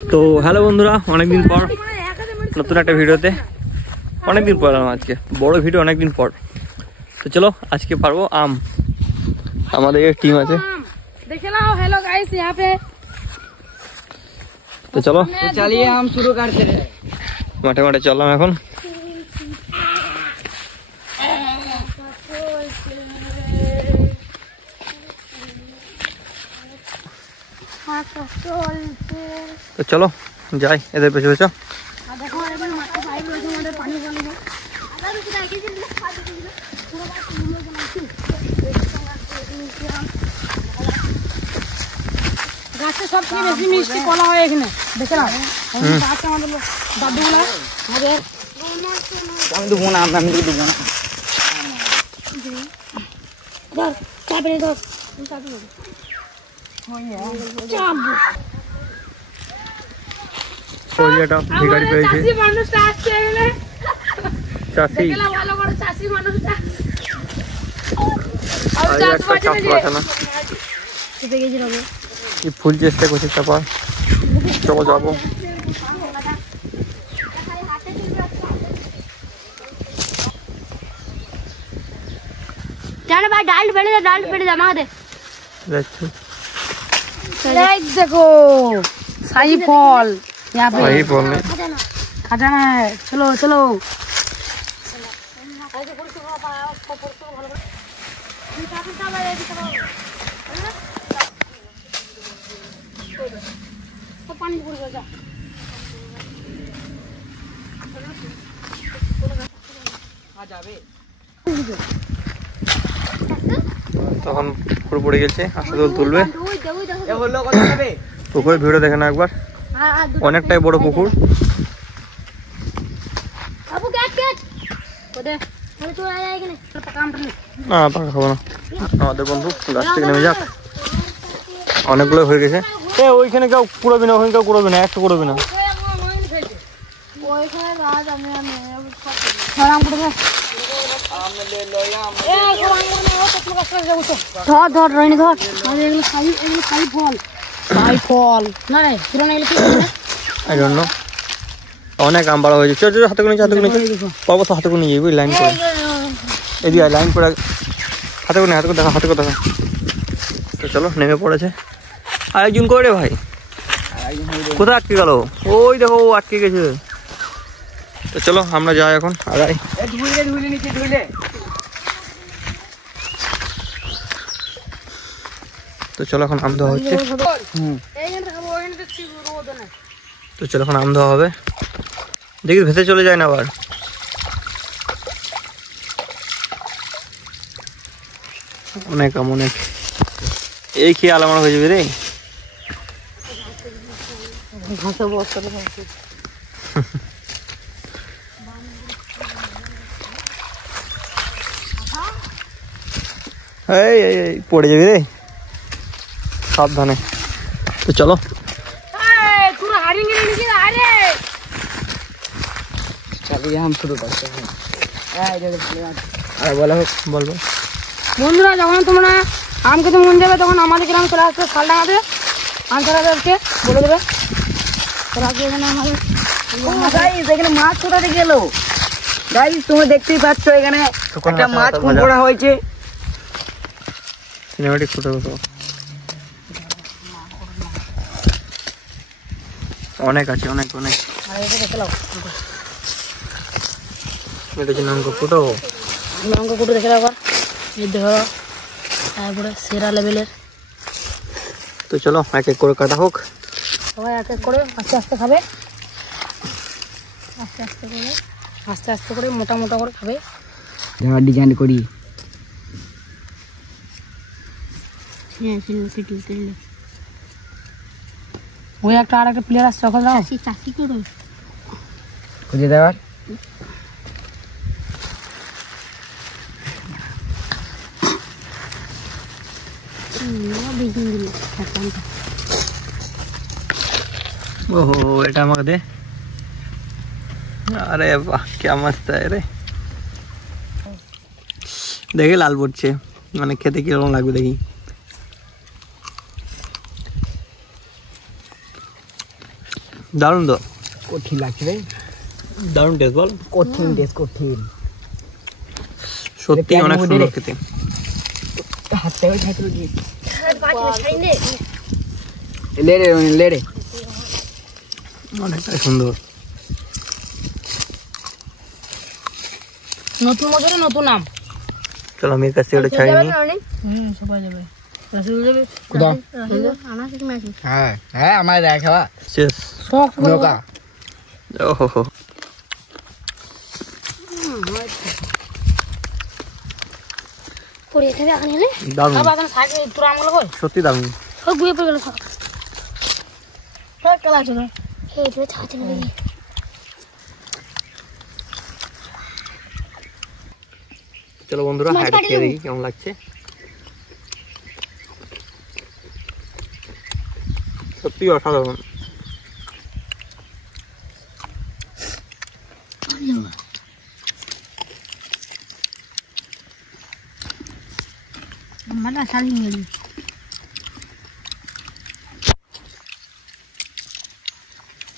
তো হ্যালো বন্ধুরা, অনেকদিন পর নতুন একটা ভিডিওতে অনেকদিন পর আজকে বড় ভিডিও অনেকদিন পর। তো চলো আজকে পারবো আম, আমাদের টিম আছে देखे ना। हेलो गाइस, यहाँ पे তো চলো चलिए हम शुरू करते हैं। মাঠে মাঠে চললাম এখন। তো চলো যাই এদের পেছনে পেছনে। গাছে সব থেকে বেশি মিষ্টি কলা হয় এখানে, দেখে না। গাছে আমাদের দাদুগুলা আমাদের আমি দেবো না, আমি দেবো না। ধর চাপে ধর ভিখারি পেয়েছে চাষি মানুষটা আসছে এখানে, চাষি দেখে না ভালো করে চাষি মানুষটা। আর একটা চাষ বাঁচানো এই ফুল চেষ্টা করছে চাপার। চলো যাবো। जाने भाई डाल पेड़ जमा दे। যাচ্ছি एक देखो शाही फल यहाँ पे वही बोलने खजाना है। चलो चलो তখন পুকুর পড়ে গেছে, আসলে তুলবে। এ হলো কত হবে? পুকুরের ভিডিও দেখে না একবার, অনেকটাই বড় পুকুর। अब क्या क्या ओदे अरे तू आया है कि नहीं काम कर না পাকা খাবো না। আমাদের বন্ধু গাছ থেকে নেমে যাক, অনেকগুলো হয়ে গেছে। এ ওইখানে কেউ কুড়াবি না, ওখানে কেউ কুড়াবি না, একটা কুড়াবি না। ओए खाए रात हमें आराम कर दे। ए धर धर रोहिणी धर। अरे एगलो खाई फल ना रे পুরানো এগুলো কি বলে? I don't know. অনেক আম বড় হয়েছে। চল চল হাতে করে নিয়ে, হাতে করে নিয়ে পাবো তো, হাতে করে নিয়ে যাবি লাইন করে। এদিকে লাইন করে হাতে করে, হাতে করে দেখা, হাতে করে দেখা। তো চলো নেমে পড়েছে। আর একজন করে রে ভাই, কোথায় আটকে গেল? ওই দেখো ও আটকে গেছে। তো চলো আমরা যাই এখন আগাই। এ ধুইলে নিচে ধুইলে। তো চলো এখন আম ধোয়া হচ্ছে। তো চলো এখন আম ধোয়া হবে। দেখি ভেসে চলে যায় না আবার। অনেক আম অনেক, এই খেয়ে আলামার হয়ে যাবে রে। এই এই পড়ে যাবি রে, সাবধানে। তো চলো चलिए हम शुरू करते हैं। আর বলা হোক, বলবো। বন্ধুরা যখন তোমরা আম খেতে মন যাবে তখন আমাদের গ্রামে চলে আসবে, শাল ডাঙাতে আম ছাড়াদেরকে বলে দেবে চলে আসবে এখানে আমাদের। গাইস এখানে মাছ কোথা থেকে এলো? গাইস তোমরা দেখতেই পাচ্ছ এখানে একটা মাছ খুন করা হয়েছে। সিনেমাটিক ফুটে গেছে, অনেক আছে, অনেক অনেক। আর এটা দেখে নাও, এটা হচ্ছে নাম ফুটো। লঙ্কা কুটু দেখে নাও, এই দেখো তারপরে সেরা লেভেলের। তো চলো এক এক করে কাটা হোক। সবাই এক এক করে আস্তে আস্তে খাবে, আস্তে আস্তে করে আস্তে আস্তে করে মোটা মোটা করে খাবে। যারা ডিজাইন করি ওই একটা আর একটা প্লেয়ার আসছে, ওখানে দাও। चाची को दो খুঁজে দেওয়ার। ओहो এটা আমাকে দে। আরে বাহ क्या मस्त है রে। দেখে লাল পড়ছে, মানে খেতে কিরকম লাগবে দেখি। দারুণ তো, কঠিন লাগছে রে, দারুণ টেস্ট বল। কঠিন টেস্ট, কঠিন সত্যি অনেক সুন্দর খেতে। হাতটা খাইতে কি পাঁচ লে রে লে রে, অনেকটাই সুন্দর। নতুন বছরে নতুন আম। চলো আমি এর কাছ থেকে ওটা ছাড়িয়ে নিই। সবাই যাবে, রাসেল যাবে। কোথাও আমার সাথে ম্যাচ হ্যাঁ হ্যাঁ আমার দেখা শেষ। শখ নৌকা ওহো, পড়ে যাবে এখন এলে দারুণ, আবার এখন সাইকেল তোর আমগুলো কই সত্যি দারুণ। সব গুয়ে পড়ে গেল সব সব খেলা ছিল। এই তো ছাড়ছে না দেখি চলো বন্ধুরা, মাছ হাইটা কাটি খেয়ে দেবো। দেখি কেমন লাগছে। সত্যি অসাধারণ। মানে শালি গেলি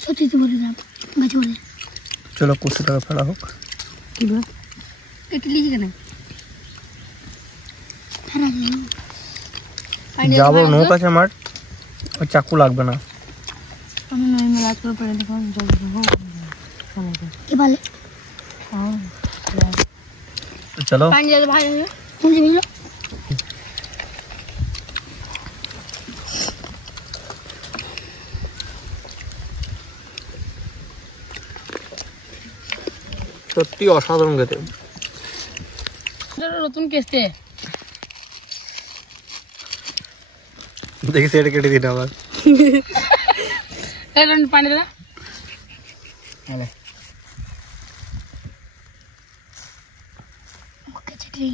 সত্যি তো বলে না গাছ বলে চলো কুচি টাকা ফেলা হোক। কি বল একটু লিখি কেন যাবো নৌকা আছে আমার, ওই চাকু লাগবে না। আমি নই মেলা করে পড়ে দেখো জল দেবো। কি বলে চলো পানি যাবে ভাই কোন জিনিস সত্যি অসাধারণ খেতে। নতুন কেসতে দেখি সেটা কেটে দিন আবার। এই রন পানি দে হ্যাঁ ওকে চিটলি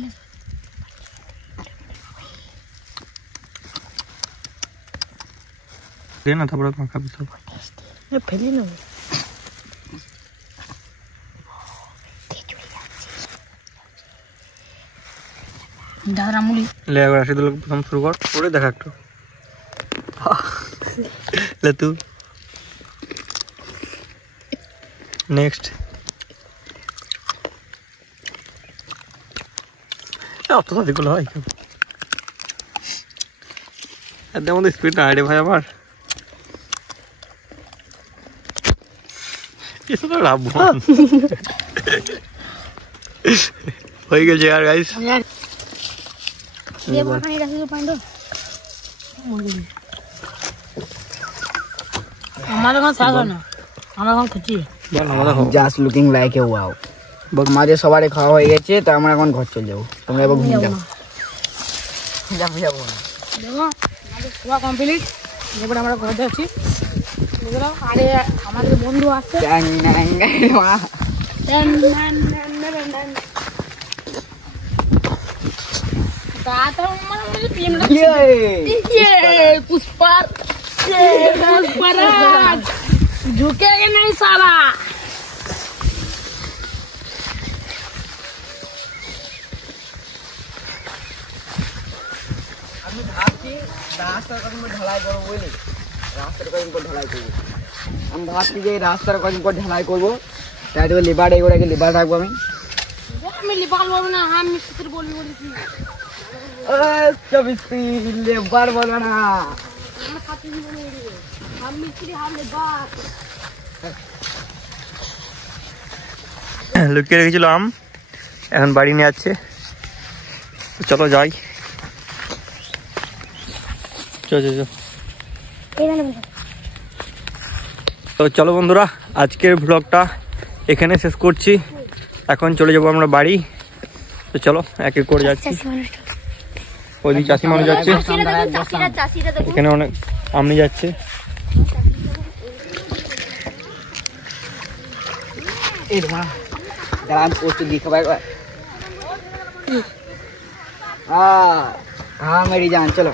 দে না, তারপরে তোমার খাবি সব। ফেলি না দাদা মুলি লে এবার রাশিদুল প্রথম শুরু কর, করে দেখা একটু। লে তু নেক্সট। অত সাদিগুলো হয় এদের মধ্যে স্পিড না রে ভাই আমার। এসব লাভ হয়ে গেছে আর গাইস। ये पानी रखी तो पानी हमारे यहाँ साग है ना, हमारे यहाँ खिची বল আমাদের হোক। Just looking like a wow. আমাদের সবারই খাওয়া হয়ে গেছে, তো আমরা এখন ঘর চলে যাবো। তোমরা এবার ঘুমিয়ে যাও। যাবো যাবো না। देखो हमारे सुबह कंप्लीट এবার আমরা ঘরে আছি। দেখো আরে আমাদের বন্ধু আসছে ট্যাং ট্যাং মা। दादा মানে পিমলা ইয়ে पुष्पा पुष्पराज झुकेगा नहीं साला। আমি ভাবছি রাস্তার কদিন পর ঢালাই করবো, বুঝলি? রাস্তার কদিন পর ঢালাই করবো। আমি ভাবছি যে রাস্তার কদিন পর ঢালাই করবো, তাই তো লিবার এগুলোকে লিবার রাখবো আমি। আমি লিবাল বলবো না, আমি মিস্ত্রি বলবি বলেছি। লেবার বলো না, আমার সাথে জীবনে এড়িয়ে আমি মিস্ত্রি হার লিবাল লুকিয়ে রেখেছিল আম, এখন বাড়ি নিয়ে যাচ্ছে। চলো যাই। তো চলো বন্ধুরা, আজকের ব্লগটা এখানে শেষ করছি। এখন চলে যাবো আমরা বাড়ি। তো চলো এক এক করে যাচ্ছি। ওইদিকে চাষি মানুষ যাচ্ছে, এখানে অনেক আমনি যাচ্ছে। এই মা দাঁড়ান পোস্ট দিয়ে খাবার हाँ मेरी जान चलो।